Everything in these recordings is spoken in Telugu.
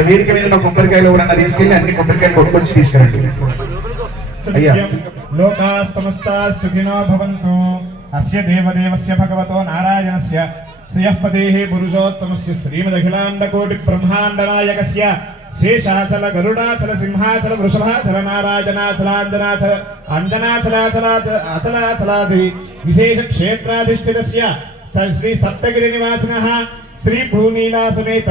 ఇక్కడ వేదిక మీద ఉన్న కొబ్బరికాయలు ఎవరన్నా తీసుకెళ్ళి అన్ని కొబ్బరికాయలు కొట్టుకొచ్చి తీసుకెళ్ళండి అయ్యా. లోకా సమస్త సుఖినో భవంతు. అస్య దేవదేవస్య భగవతో నారాయణస్య. శ్రియఃపదేః పురుషోత్తమస్య. శ్రీమదఖిలాండకోటి బ్రహ్మాండ నాయకస్య శేషాచల గరుడాచల సింహాచల వృషభాచల నారాజనాచలాంజనాచల అంజనాచలాచలాచల అచలాచలాది విశేష క్షేత్రాధిష్ఠితస్య శ్రీ సప్తగిరి నివాసినః. శ్రీ భూనీలా సమేత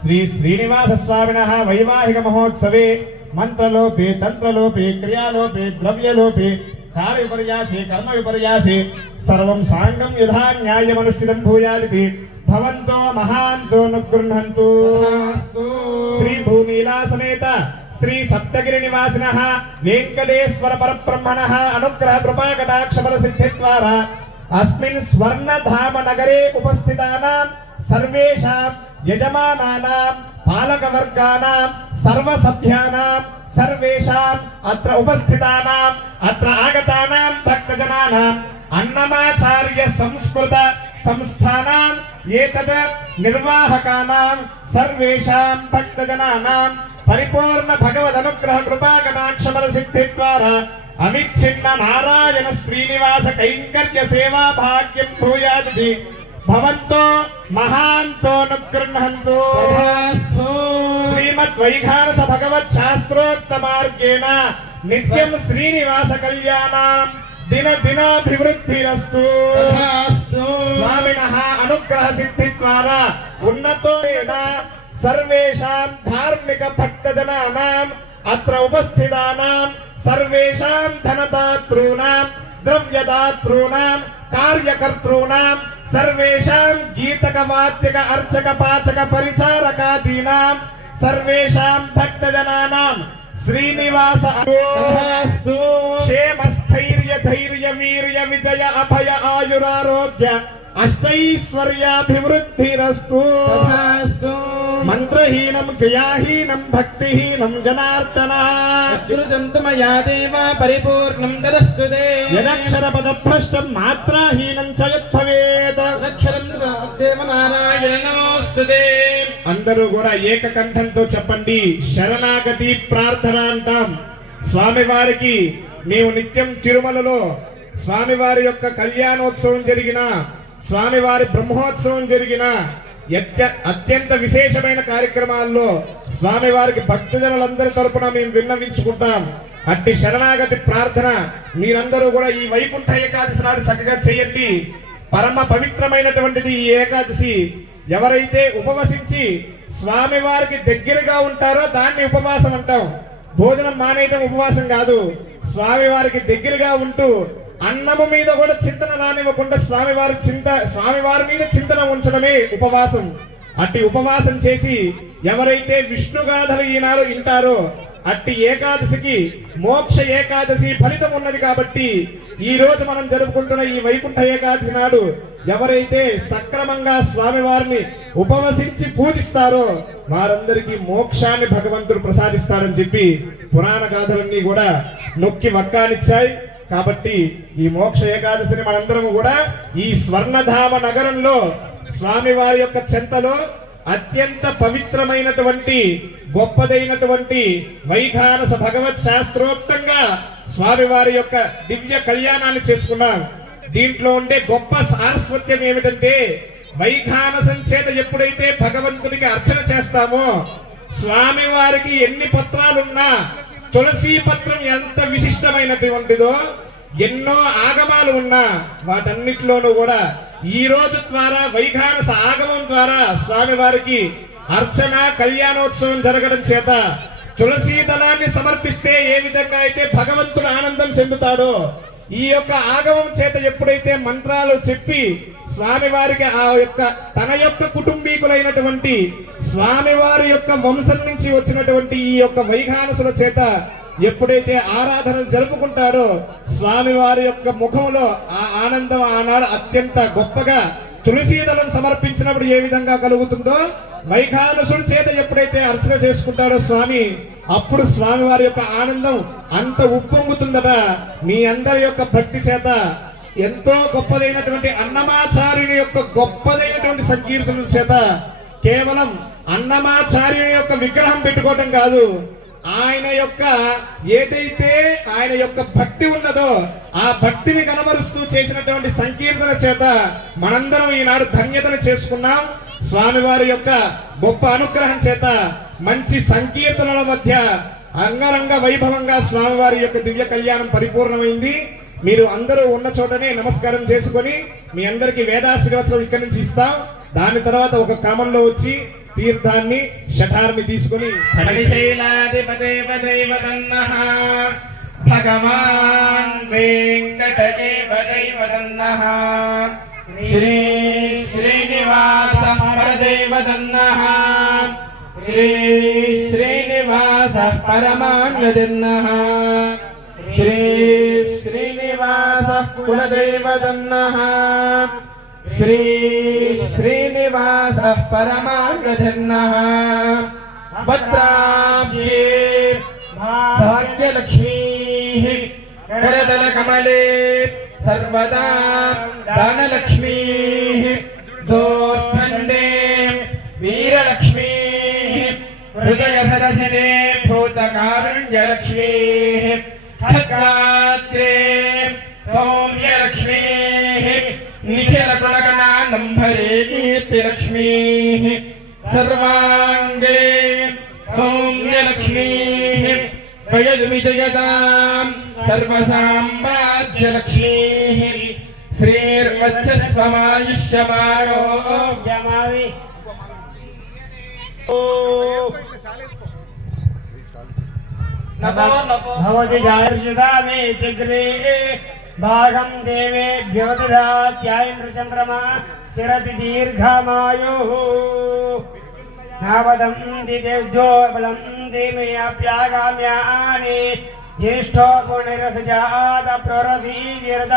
శ్రీ శ్రీనివాస స్వామినః వైవాహిక మహోత్సవే మంత్రలోపే తంత్రలోపే క్రియాలోపే ద్రవ్యలోపే కాల విపర్యాసే కర్మ విపర్యాసే సర్వం సాంగం యథా న్యాయమనుష్ఠితం భూయాదితి. భవంతో మహాంతో నుగృహంతు. శ్రీ భూనీలా సమేత శ్రీ సప్తగిరి నివాసిన వెంకటేశ్వర పరబ్రహ్మణ అనుగ్రహ కృపా కటాక్ష బల సిద్ధి ద్వారా అస్మిన్ స్వర్ణధామ నగరే ఉపస్థితానాం సర్వేషాం యజమానానాం పాలకవర్గానాం సర్వసభ్యానాం సర్వేషాం అత్ర ఉపస్థితానాం అత్ర ఆగతానాం భక్తజనానాం అన్నమాచార్య సంస్కృత సంస్థానాం ఏతద్ నిర్వాహకానాం సర్వేషాం భక్తజనానాం పరిపూర్ణ భగవదనుగ్రహ కృపా కటాక్షబల సిద్ధి ద్వారా అవిచ్ఛిన్న నారాయణ శ్రీనివాస కైంకర్య సేవా భాగ్యం భూయాది భవంతో మహాంతో నుగృహంతో శ్రీమద్వైఖానస భగవత్ శాస్త్రోక్త మార్గేణ నిత్యం శ్రీనివాస కళ్యాణం దిన దినాభివృద్ధిరస్తు. స్వామిన అనుగ్రహ సిద్ధి ద్వారా ఉన్నతో సర్వేషాం ధార్మిక భక్తజనానాం అత్ర ఉపస్థితానాం सर्वेशां धनदातॄणाम् द्रव्यदातॄणाम् कार्यकर्तॄणाम् सर्वेषाम् गीतकवाद्यक अर्चकपाचकपरिचारकादीनाम् सर्वेशां भक्तजनानाम् श्रीनिवास अस्तु क्षेमस्थैर्य धैर्य वीर्य विजय अभय आयुरारोग्य अष्टैश्वर्याभिवृद्धिरस्तु। మంత్రహీనం క్రియాహీనం భక్తిహీనం జనార్దన. దేవ పరిపూర్ణం దదస్తు తే యదక్షర పదభ్రష్టం మాత్రాహీనం చ యద్భవేత్. అక్షరం అందరూ కూడా ఏకకంఠంతో చెప్పండి శరణాగతి ప్రార్థన అంటాం. స్వామివారికి మేము నిత్యం తిరుమలలో స్వామివారి యొక్క కళ్యాణోత్సవం జరిగిన స్వామివారి బ్రహ్మోత్సవం జరిగిన అత్యంత విశేషమైన కార్యక్రమాల్లో స్వామివారికి భక్తజనులందరి తరపున మేము విన్నవించుకుంటాం. అట్టి శరణాగతి ప్రార్థన మీరందరూ కూడా ఈ వైకుంఠ ఏకాదశి నాడు చక్కగా చేయండి. పరమ పవిత్రమైనటువంటిది ఈ ఏకాదశి. ఎవరైతే ఉపవసించి స్వామివారికి దగ్గరగా ఉంటారో దాన్ని ఉపవాసం అంటాం. భోజనం మానేయటం ఉపవాసం కాదు. స్వామివారికి దగ్గరగా ఉంటూ అన్నము మీద కూడా చింతన రానివ్వకుండా స్వామివారి చింత స్వామివారి మీద చింతన ఉంచడమే ఉపవాసం. అట్టి ఉపవాసం చేసి ఎవరైతే విష్ణుగాథలు ఈనాడు వింటారో అట్టి ఏకాదశికి మోక్ష ఏకాదశి ఫలితం ఉన్నది కాబట్టి ఈ రోజు మనం జరుపుకుంటున్న ఈ వైకుంఠ ఏకాదశి నాడు ఎవరైతే సక్రమంగా స్వామివారిని ఉపవసించి పూజిస్తారో వారందరికీ మోక్షాన్ని భగవంతుడు ప్రసాదిస్తారని చెప్పి పురాణ గాథలన్నీ కూడా నొక్కి వక్కానిచ్చాయి. కాబట్టి ఈ మోక్ష ఏకాదశిని మనందరం కూడా ఈ స్వర్ణధామ నగరంలో స్వామివారి యొక్క చెంతలో అత్యంత పవిత్రమైనటువంటి గొప్పదైనటువంటి వైఖానస భగవత్ శాస్త్రోక్తంగా స్వామివారి యొక్క దివ్య కళ్యాణాన్ని చేసుకున్నాం. దీంట్లో ఉండే గొప్ప సారస్వత్యం ఏమిటంటే వైఖానసం చేత ఎప్పుడైతే భగవంతుడికి అర్చన చేస్తామో స్వామివారికి ఎన్ని పత్రాలున్నా తులసి పత్రం ఎంత విశిష్టమైనటువంటిదో ఎన్నో ఆగమాలు ఉన్నా వాటన్నిటిలోనూ కూడా ఈ రోజు ద్వారా వైఖానస ఆగమం ద్వారా స్వామివారికి అర్చన కళ్యాణోత్సవం జరగడం చేత తులసీ దళాన్ని సమర్పిస్తే ఏ విధంగా అయితే భగవంతుడు ఆనందం చెందుతాడో ఈ యొక్క ఆగమం చేత ఎప్పుడైతే మంత్రాలు చెప్పి స్వామివారికి ఆ యొక్క తన యొక్క కుటుంబీకులైనటువంటి స్వామివారి యొక్క వంశం నుంచి వచ్చినటువంటి ఈ యొక్క వైఖానసుల చేత ఎప్పుడైతే ఆరాధనలు జరుపుకుంటాడో స్వామివారి యొక్క ముఖంలో ఆ ఆనందం ఆనాడు అత్యంత గొప్పగా తులసీదళం సమర్పించినప్పుడు ఏ విధంగా కలుగుతుందో వైఖానసుడి చేత ఎప్పుడైతే అర్చన చేసుకుంటాడో స్వామి అప్పుడు స్వామి వారి యొక్క ఆనందం అంత ఉప్పొంగుతుందట. మీ అందరి యొక్క భక్తి చేత ఎంతో గొప్పదైనటువంటి అన్నమాచార్యుని యొక్క గొప్పదైనటువంటి సంకీర్తనల చేత కేవలం అన్నమాచార్యుని యొక్క విగ్రహం పెట్టుకోవటం కాదు ఆయన యొక్క ఏదైతే ఆయన యొక్క భక్తి ఉన్నదో ఆ భక్తిని కనబరుస్తూ చేసినటువంటి సంకీర్తన చేత మనందరం ఈనాడు ధన్యతను చేసుకున్నాం. స్వామివారి యొక్క గొప్ప అనుగ్రహం చేత మంచి సంకీర్తనల మధ్య అంగరంగ వైభవంగా స్వామివారి యొక్క దివ్య కళ్యాణం పరిపూర్ణమైంది. మీరు అందరూ ఉన్న చోటనే నమస్కారం చేసుకొని మీ అందరికి వేదాశీర్వత్సవం ఇక్కడి నుంచి ఇస్తాం. దాని తర్వాత ఒక క్రమంలో వచ్చి తీర్థాన్ని షఠార్ని తీసుకొని భగవాన్ వెంకటదేవదైవదన్నః. శ్రీ శ్రీనివాస పరదేవదన్నః. శ్రీ శ్రీనివాస పరమాన్యదన్నః శ్రీ कुलदेव श्री श्रीनिवास श्रीनिवासः परमाङ्गधिर्नः भाग्यलक्ष्मी। करदल कमले सर्वदा दानलक्ष्मीः। वीरलक्ष्मी। हृदय सरसिने भूतकारुण्यलक्ष्मी। खत्रात्रे निखिल गुणगणा नंभरे कीर्ति लक्ष्मी सर्वांगे सौम्य लक्ष्मी लक्ष्मीः सर्वाङ्गे सौम्यलक्ष्मीः त्वयद्विजयताम् सर्वसाम्राज्यलक्ष्मीः श्रीर्वचस्वमायुष्यमाणो नमो नमो। भवति जायसुधा मे भागम देवे ज्योतिधाख्यायमृचन्द्रमा शिरति दीर्घमायुः। नावदन्ति देवजोबलं धीमयाप्यागाम्यानि ज्येष्ठो गुणिरसजादप्ररधीर्घ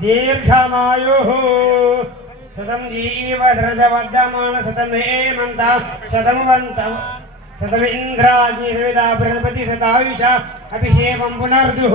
दीर्घमायुः। शतं जीवधृतवर्धमान, शतं हेमन्त, शतं वन्त शतमिन्द्राग्निसविदा बृहस्पति शतायुष अभिषेकं पुनर्दुः।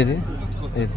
ఏది? ఏది?